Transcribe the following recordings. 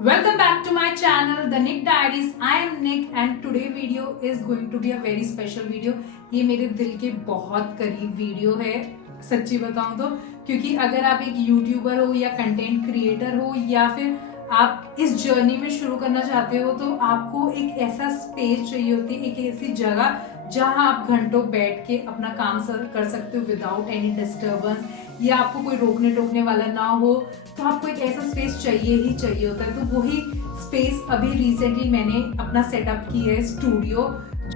Welcome back to my channel, The Nick Diaries. I am Nick and today video is going to be a very special video. ये मेरे दिल के बहुत करीब video है, सच्ची बताऊं तो, क्योंकि अगर आप एक यूट्यूबर हो या कंटेंट क्रिएटर हो या फिर आप इस जर्नी में शुरू करना चाहते हो तो आपको एक ऐसा स्पेस चाहिए होती है, एक ऐसी जगह जहां आप घंटों बैठ के अपना काम कर सकते हो विदाउट एनी डिस्टर्बेंस, या आपको कोई रोकने टोकने वाला ना हो, तो आपको एक ऐसा स्पेस चाहिए ही चाहिए होता है। तो वही स्पेस अभी रिसेंटली मैंने अपना सेटअप किया है, स्टूडियो।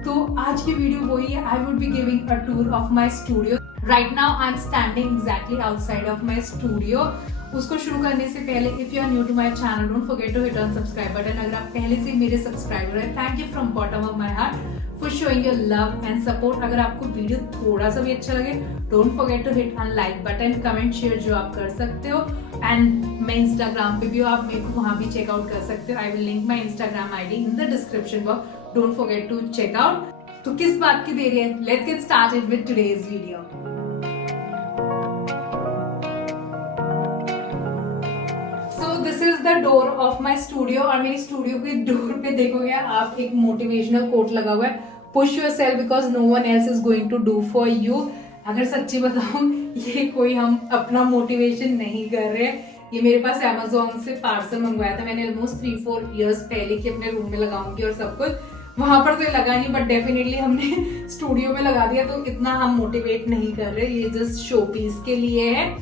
तो आज की वीडियो वही है, I would be giving a tour of my studio. Right now I am standing exactly outside of my studio. उसको शुरू करने से पहले if you are new to my channel don't forget to hit on subscribe button. अगर आप पहले से मेरे सब्सक्राइबर हैं, thank you from bottom of my heart for showing your love and support. अगर आपको वीडियो थोड़ा सा भी अच्छा लगे don't forget to hit on like button, comment share जो आप कर सकते हो। एंड मैं इंस्टाग्राम पे भी हो, आप मेरे को वहां भी चेकआउट कर सकते हो। I will link my Instagram ID in the description box, don't forget to check out. तो किस बात की देरी है, let's get started with today's video. This is the door of my studio और मेरी स्टूडियो के डोर पे देखोगे आप एक मोटिवेशनल कोट लगा हुआ है, push yourself because no one else is going to do for you. अगर सच्ची बताऊं ये कोई हम अपना मोटिवेशन नहीं कर रहे हैं, ये मेरे पास Amazon से पार्सल मंगवाया था मैंने ऑलमोस्ट 3-4 इयर्स पहले कि अपने रूम में लगाऊंगी और सब कुछ। वहां पर तो लगा नहीं, बट डेफिनेटली हमने स्टूडियो में लगा दिया, तो इतना हम मोटिवेट नहीं कर रहे, ये जस्ट शो पीस के लिए है।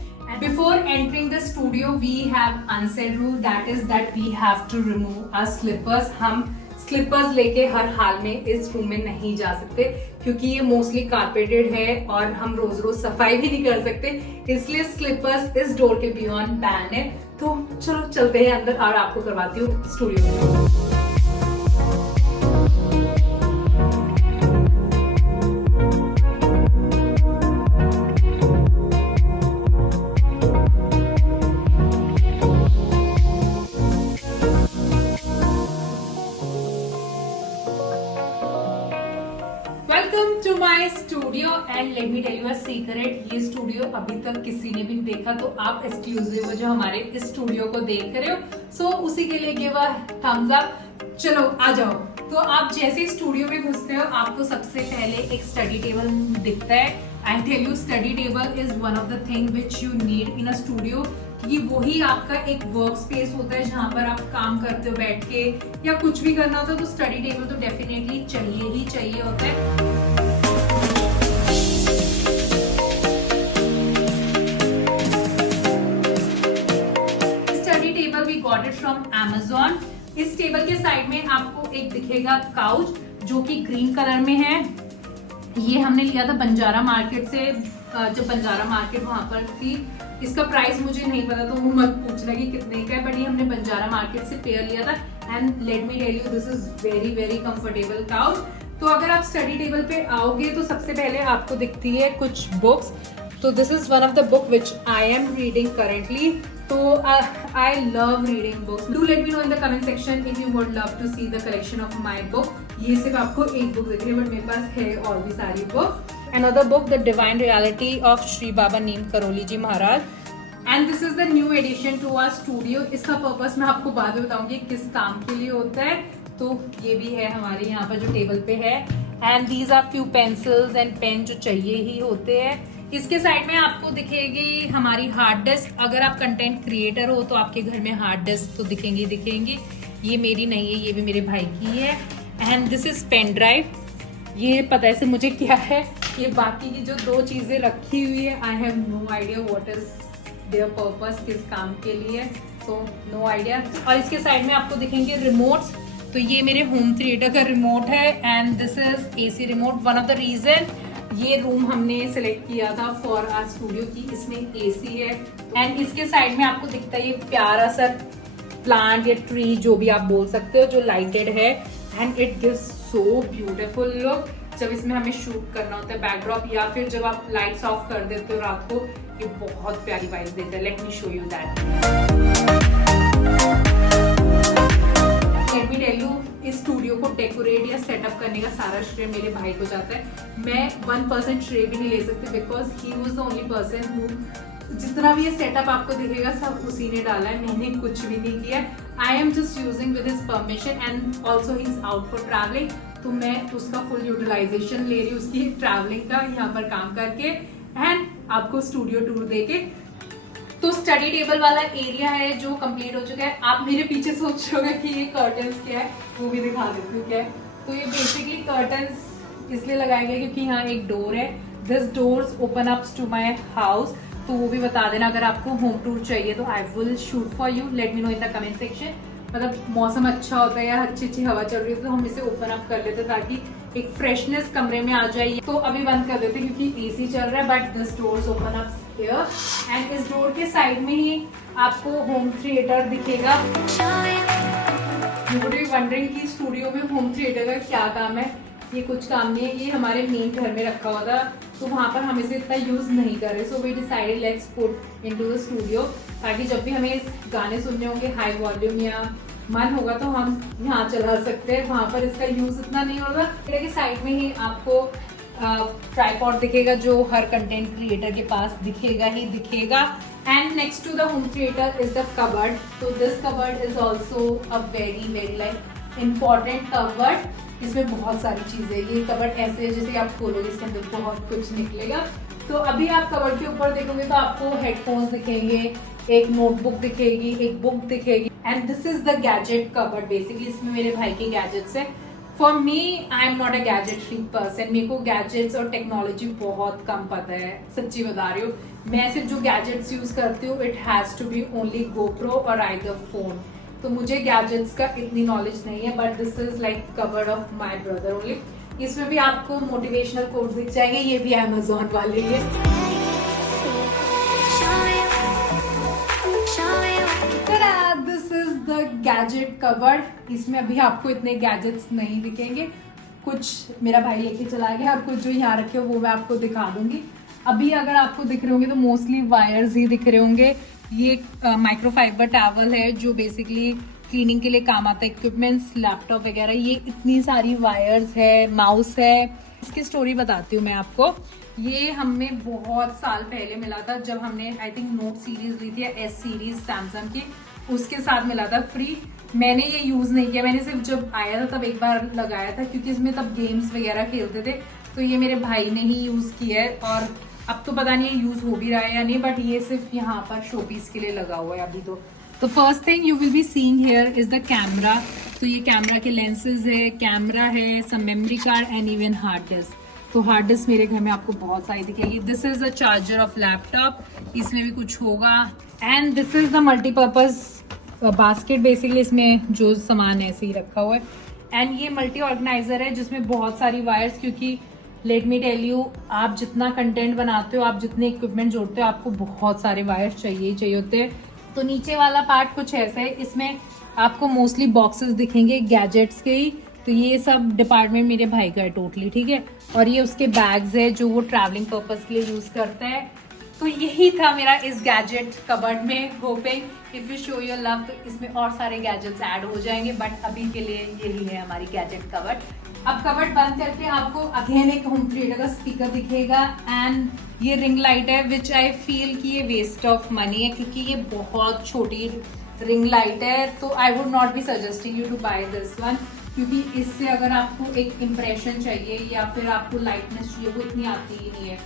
Before entering the studio, we have unsaid rule, that is that we have to remove our slippers. हम स्लीपर्स लेके हर हाल में इस रूम में नहीं जा सकते क्योंकि ये मोस्टली कारपेटेड है और हम रोज रोज सफाई भी नहीं कर सकते, इसलिए स्लीपर्स इस डोर के बियॉन्ड बैन है। तो चलो चलते हैं अंदर और आपको करवाती हूँ स्टूडियो में। Welcome to my studio and let me tell you a secret, ये स्टूडियो अभी तक किसी ने भी नहीं देखा, तो आप एक्सक्लूसिव हो जो हमारे इस स्टूडियो को देख रहे हो, सो उसी के लिए गिव अ थम्स अप। चलो आ जाओ। तो आप जैसे स्टूडियो में घुसते हो आपको सबसे पहले एक स्टडी टेबल दिखता है। I tell you study table is one of the thing which you need in a studio. ये वही आपका एक वर्क स्पेस होता है जहां पर आप काम करते हो बैठ के, या कुछ भी करना होता है तो स्टडी टेबल तो डेफिनेटली चाहिए ही चाहिए होता है। Study table we got it from Amazon। इस टेबल के साइड में आपको एक दिखेगा काउच जो कि ग्रीन कलर में है। ये हमने लिया था बंजारा मार्केट से, जब बंजारा मार्केट वहां पर थी। इसका प्राइस मुझे नहीं पता तो वो मत पूछना कि कितने का है, बट ये हमने बंजारा मार्केट से पेयर लिया था। And let me tell you this is very very comfortable couch. तो अगर आप स्टडी टेबल पे आओगे तो सबसे पहले आपको दिखती है कुछ बुक्स। तो this is one of the book which I am reading currently. तो I love reading books. Do let me know in the comment section if you would love to see the collection of my book. ये सिर्फ आपको एक book दिख रही है but मेरे पास है और भी सारी book. Another book, The Divine Reality of Sri Baba Neem Karoli Ji Maharaj. And this is the new addition to our studio. इसका पर्पस मैं आपको बाद में बताऊंगी किस काम के लिए होता है। तो ये भी है हमारे यहाँ पर जो टेबल पे है। And these are few pencils and pen जो चाहिए ही होते हैं। इसके साइड में आपको दिखेगी हमारी हार्ड डिस्क। अगर आप कंटेंट क्रिएटर हो तो आपके घर में हार्ड डिस्क तो दिखेंगी। ये मेरी नहीं है, ये भी मेरे भाई की है। And this is pen drive. ये पता है से मुझे क्या है, ये बाकी की जो दो चीजें रखी हुई है I have no idea what is their purpose, किस काम के लिए, सो नो आइडिया। और इसके साइड में आपको दिखेंगे रिमोट्स। तो ये मेरे होम थिएटर का रिमोट है and this is AC remote. One of the reason ये रूम हमने सेलेक्ट किया था फॉर आवर स्टूडियो की इसमें एसी है। एंड इसके साइड में आपको दिखता है ये प्यारा सा प्लांट या ट्री जो भी आप बोल सकते हो, जो लाइटेड है and it gives so beautiful look. जब इसमें हमें शूट करना होता है बैकड्रॉप या फिर जब आप लाइट्स ऑफ कर देते हो रात को, ये बहुत प्यारी वाइब देता है। Let me show you that. Let me tell you, इस स्टूडियो को डेकोरेट या सेटअप करने का सारा श्रेय मेरे भाई को जाता है। मैं 1% श्रेय भी नहीं ले सकती because he was the only person who जितना भी ये सेटअप आपको दिखेगा सब उसी ने डाला है, मैंने कुछ भी नहीं किया है। I am just using with his permission and also he is out for travelling, तो मैं उसका फुल यूटिलाइजेशन ले रही हूँ उसकी ट्रैवलिंग का यहाँ पर काम करके एंड आपको स्टूडियो टूर देके। तो स्टडी टेबल वाला एरिया है जो कंप्लीट हो चुका है। आप मेरे पीछे सोच रहे होंगे कि ये कर्टन्स क्या है, वो भी दिखा देती हूँ क्या है। तो ये बेसिकली कर्टन्स इसलिए लगाए गए क्योंकि यहाँ एक डोर है, this doors open ups to my house, तो वो भी बता देना अगर आपको होम टूर चाहिए तो I will shoot for you, late me know in the comment section. मतलब मौसम अच्छा होता है या अच्छी अच्छी हवा चल रही है तो हम इसे ओपन अप कर लेते ताकि एक फ्रेशनेस कमरे में आ जाए। तो अभी बंद कर देते क्योंकि एसी चल रहा है, but this doors open up here and इस डोर के साइड में ही आपको होम थिएटर दिखेगा। यू वुड बी वंडरिंग कि स्टूडियो में होम थिएटर का क्या काम है। ये कुछ काम नहीं है, ये हमारे मेन घर में रखा हुआ था तो वहाँ पर हम इसे इतना यूज नहीं कर रहे, so we decided let's put into the studio ताकि जब भी हमें गाने सुनने होंगे हाई वॉल्यूम या मन होगा तो हम यहाँ चला सकते हैं, वहाँ पर इसका यूज इतना नहीं होगा। के साइड में ही आपको ट्राइपॉड दिखेगा जो हर कंटेंट क्रिएटर के पास दिखेगा ही दिखेगा। And next to the home theatre is the cupboard, तो this cupboard is also a very very like important cupboard. इसमें बहुत सारी चीजें, ये कबर्ड ऐसे है जैसे आप खोलोगे इसके अंदर बहुत कुछ निकलेगा। तो अभी आप कबर्ड के ऊपर देखोगे तो आपको हेडफोन्स दिखेंगे, एक नोटबुक दिखेगी, एक बुक दिखेगी and this is the gadget cupboard. Basically इसमें मेरे भाई के गैजेट्स है। For me I am not a gadget freak person, मेरे को गैजेट्स और टेक्नोलॉजी बहुत कम पता है, सच्ची बता रही हूँ। मैं सिर्फ जो गैजेट्स यूज करती हूँ it has to be only GoPro और आइदर फोन, तो मुझे गैजेट्स का इतनी नॉलेज नहीं है। But this is like cupboard of my brother only. इसमें भी आपको मोटिवेशनल कोट्स दिख जाएंगे, ये भी अमेज़न वाले ही है। This is the gadget cupboard. इसमें अभी आपको इतने गैजेट्स नहीं दिखेंगे, कुछ मेरा भाई लेके चला गया, और कुछ जो यहाँ रखे हो वो मैं आपको दिखा दूंगी। अभी अगर आपको दिख रहे होंगे तो मोस्टली वायर्स ही दिख रहे होंगे। ये माइक्रोफाइबर टॉवल है जो बेसिकली क्लीनिंग के लिए काम आता है, इक्विपमेंट्स, लैपटॉप वगैरह। ये इतनी सारी वायर्स है, माउस है। इसकी स्टोरी बताती हूँ मैं आपको। ये हमें बहुत साल पहले मिला था जब हमने आई थिंक नोट सीरीज ली थी या एस सीरीज सैमसंग की, उसके साथ मिला था फ्री। मैंने ये यूज़ नहीं किया, मैंने सिर्फ जब आया था तब एक बार लगाया था क्योंकि इसमें तब गेम्स वगैरह खेलते थे। तो ये मेरे भाई ने ही यूज़ किया है और अब तो पता नहीं यूज़ हो भी रहा है या नहीं, बट ये सिर्फ यहाँ पर शोपीस के लिए लगा हुआ है अभी तो first thing you will be seeing here is the camera. तो ये कैमरा के लेंसेज है, कैमरा है, some memory card and even hard disk. तो हार्ड डिस्क मेरे घर में आपको बहुत सारी दिखेगी। This is the charger of laptop, इसमें भी कुछ होगा। And this is the multipurpose basket, basically इसमें जो सामान है ऐसे ही रखा हुआ है। एंड ये मल्टी ऑर्गेनाइजर है जिसमें बहुत सारी वायर्स, क्योंकि लेट मी टेल यू, आप जितना कंटेंट बनाते हो, आप जितने इक्विपमेंट जोड़ते हो, आपको बहुत सारे वायर्स चाहिए ही चाहिए होते हैं। तो नीचे वाला पार्ट कुछ ऐसा है, इसमें आपको मोस्टली बॉक्सेस दिखेंगे गैजेट्स के ही। तो ये सब डिपार्टमेंट मेरे भाई का है टोटली, ठीक है। और ये उसके बैग्स है जो वो ट्रैवलिंग पर्पस के लिए यूज करता है। तो यही था मेरा इस गैजेट कबर्ड में। Hopping if you show your love तो इसमें और सारे गैजेट्स ऐड हो जाएंगे, बट अभी के लिए यही है हमारी गैजेट कबर्ड। अब कबर्ड बंद करके आपको अगेन एक होम थिएटर का स्पीकर दिखेगा एंड ये रिंग लाइट है विच आई फील कि ये वेस्ट ऑफ मनी है क्योंकि ये बहुत छोटी रिंग लाइट है। तो I would not be suggesting you to buy this one, क्योंकि इससे अगर आपको एक इम्प्रेशन चाहिए या फिर आपको लाइटनेस चाहिए वो इतनी आती ही नहीं है।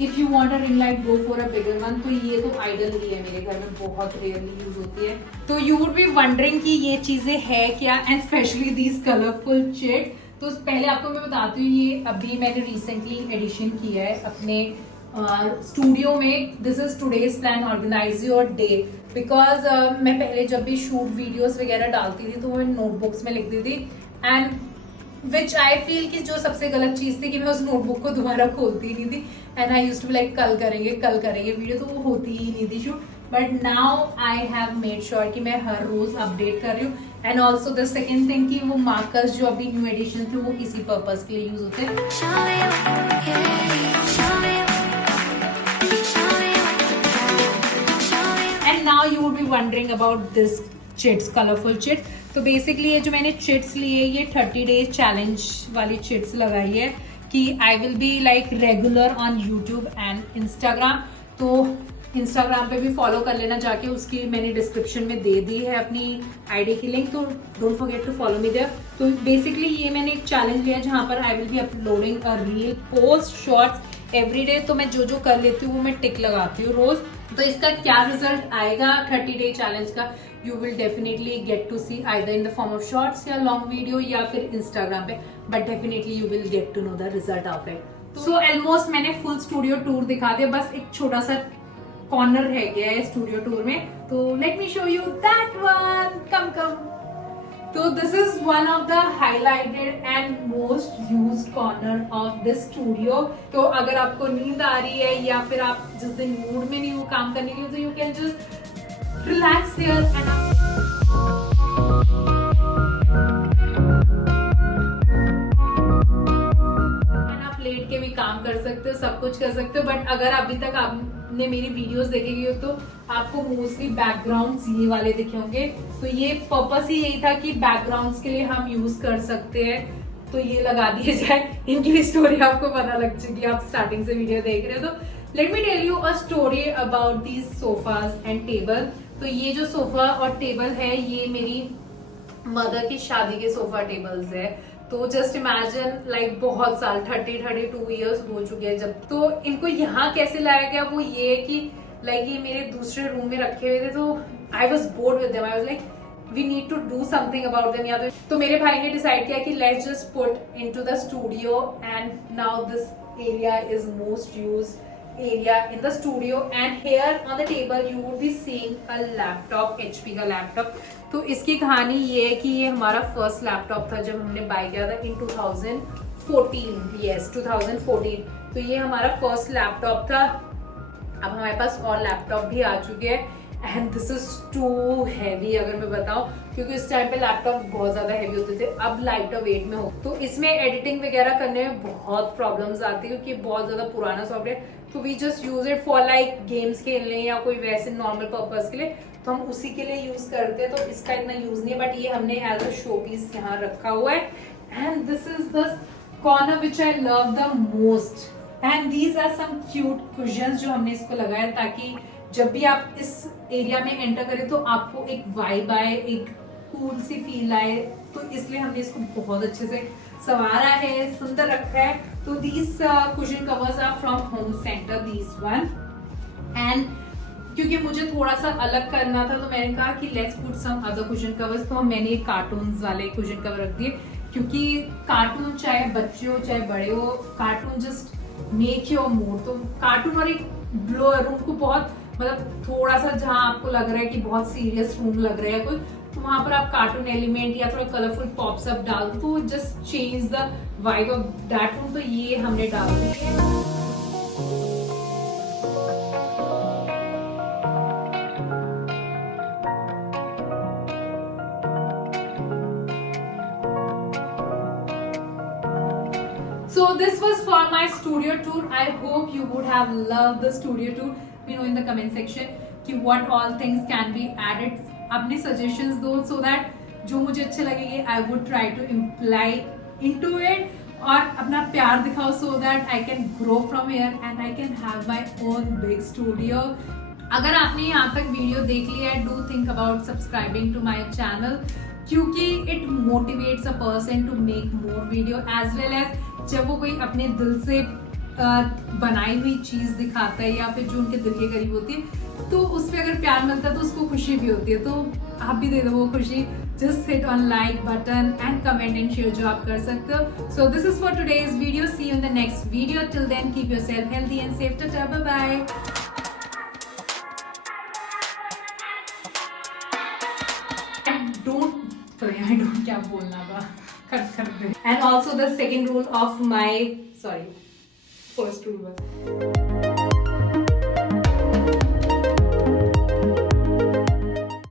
If you want a ring light go for a bigger one. तो ये तो आइडल ही है, मेरे घर में बहुत रेयरली यूज होती है। तो यू वुड बी वंडरिंग कि ये चीजें है क्या, and specially these colourful chit. तो पहले आपको मैं बताती हूँ, ये अभी मैंने रिसेंटली एडिशन किया है अपने स्टूडियो में। This is today's plan, organise your day. Because मैं पहले जब भी शूट वीडियोस वगैरह डालती थी तो मैं नोटबुक्स में लिखती थी, एंड विच आई फील कि जो सबसे गलत चीज़ थी कि मैं उस नोटबुक को दोबारा खोलती नहीं थी। And I used to like कल करेंगे वीडियो, तो वो होती ही नहीं थी shoot. But now I have made sure कि मैं हर रोज अपडेट कर रही हूँ। And also the second thing कि वो मार्कर्स जो अभी न्यू एडिशन थे वो इसी पर्पज के लिए यूज होते हैं। And now you would be wondering about this chits, colourful chits. तो बेसिकली ये जो मैंने चिट्स लिए, ये 30 डेज चैलेंज वाली चिट्स लगाई है कि आई will be like regular on YouTube and Instagram. तो इंस्टाग्राम पे भी फॉलो कर लेना जाके, उसकी मैंने डिस्क्रिप्शन में दे दी है अपनी आईडी की लिंक, तो don't forget to follow me there. तो बेसिकली ये मैंने एक चैलेंज लिया जहाँ पर I will be uploading a reel, post, shorts every day. तो मैं जो जो कर लेती हूँ वो मैं टिक लगाती हूँ रोज। तो इसका क्या रिजल्ट आएगा 30 डे चैलेंज का, you will definitely get to see either in the form of shorts या लॉन्ग वीडियो या फिर इंस्टाग्राम पे, but definitely you will get to know the result of it. So almost मैंने full studio tour दिखा दिया, बस एक छोटा सा कॉर्नर रह गया है स्टूडियो टूर में, तो let me show you that one, come. तो this is one of the highlighted and most used corner of this studio. तो अगर आपको नींद आ रही है या फिर आप जिस दिन मूड में नहीं हो काम करने के लिए, तो you can just relax here and let के भी काम कर सकते हो, सब कुछ कर सकते हो। बट अगर अभी तक आपने मेरी वीडियोस देखेगी हो तो आपको मोस्टली बैकग्राउंड्स ये वाले दिखे होंगे। तो ये पर्पस ही यही था कि बैकग्राउंड्स के लिए हम यूज कर सकते हैं, तो ये लगा दिए जाए। इनकी भी स्टोरी आपको पता लग चुकी है, आप स्टार्टिंग से वीडियो देख रहे हो। तो let me tell you a story about these sofas and table. तो ये जो सोफा और टेबल है ये मेरी मदर की शादी के सोफा टेबल्स है। तो जस्ट इमेजिन लाइक बहुत साल 32 ईयर्स हो चुके हैं जब। तो इनको यहाँ कैसे लाया गया वो ये है कि लाइक ये मेरे दूसरे रूम में रखे हुए थे, तो I was bored with them, I was like we need to do something about them. या तो मेरे भाई ने डिसाइड किया कि let's just put into the studio and now this area is most used area in the studio, and here on the table you would be seeing a laptop, HP का laptop. तो इसकी कहानी ये है कि ये हमारा फर्स्ट लैपटॉप था जब हमने बाय किया था इन 2014। यस 2014। तो ये हमारा फर्स्ट लैपटॉप था। अब हमारे पास और लैपटॉप भी आ चुके हैं and this is too heavy अगर मैं बताऊं, क्योंकि इस टाइम पे लैपटॉप बहुत ज्यादा हैवी होते थे, अब लाइटर वेट में हो। तो इसमें एडिटिंग वगैरह करने में बहुत प्रॉब्लम्स आती है क्योंकि बहुत ज्यादा पुराना सॉफ्टवेयर। तो we just use it for like games खेलने या कोई वैसे नॉर्मल पर्पस के लिए, तो हम उसी के लिए यूज करते हैं। तो इसका इतना यूज नहीं है, बट ये हमने एज अ शो पीस यहाँ रखा हुआ है। And this is the corner which I love the most, and these are some cute cushions जो हमने इसको लगाया ताकि जब भी आप इस एरिया में एंटर करें तो आपको एक वाइब आए, एक कूल सी फील आए। तो इसलिए हमने इसको बहुत अच्छे से संवारा है, सुंदर रखा है। तो these cushion covers are from Home Centre, these one. एंड क्योंकि मुझे थोड़ा सा अलग करना था तो मैंने कहा कि let's put some other cushion covers. तो मैंने कार्टून्स वाले कुशन कवर रख दिए, क्योंकि कार्टून चाहे बच्चे हो चाहे बड़े हो, cartoon just make your mood. तो कार्टून और एक रूम को बहुत मतलब थोड़ा सा जहाँ आपको लग रहा है कि बहुत सीरियस रूम लग रहा है कोई, तो वहां पर आप कार्टून एलिमेंट या थोड़ा कलरफुल पॉप्स अप डाल दो, तो just change the vibe of that room. तो ये हमने डाल दिए। So this was for my studio tour. I hope you would have loved the studio tour. Let me know in the comment section कि what all things can be added. अपने suggestions दो so that जो मुझे अच्छे लगेंगे I would try to imply into it, और अपना प्यार दिखाओ so that I can grow from here and I can have my own big studio. अगर आपने यहाँ तक वीडियो देख लिया है, do think about subscribing to my channel, क्योंकि it motivates a person to make more video, as well as जब वो कोई अपने दिल से बनाई हुई चीज दिखाता है या फिर जो उनके दिल के करीब होती है, तो उस पर अगर प्यार मिलता है तो उसको खुशी भी होती है। तो आप भी दे दो वो खुशी, just hit on like button and comment and share जो आप कर सकते हो। So this is for today's video, see you in the next video. Till then keep yourself healthy and safe. Tata, bye bye. I don't क्या बोलना था, cut कर दे। And also the second rule of my, sorry, first rule was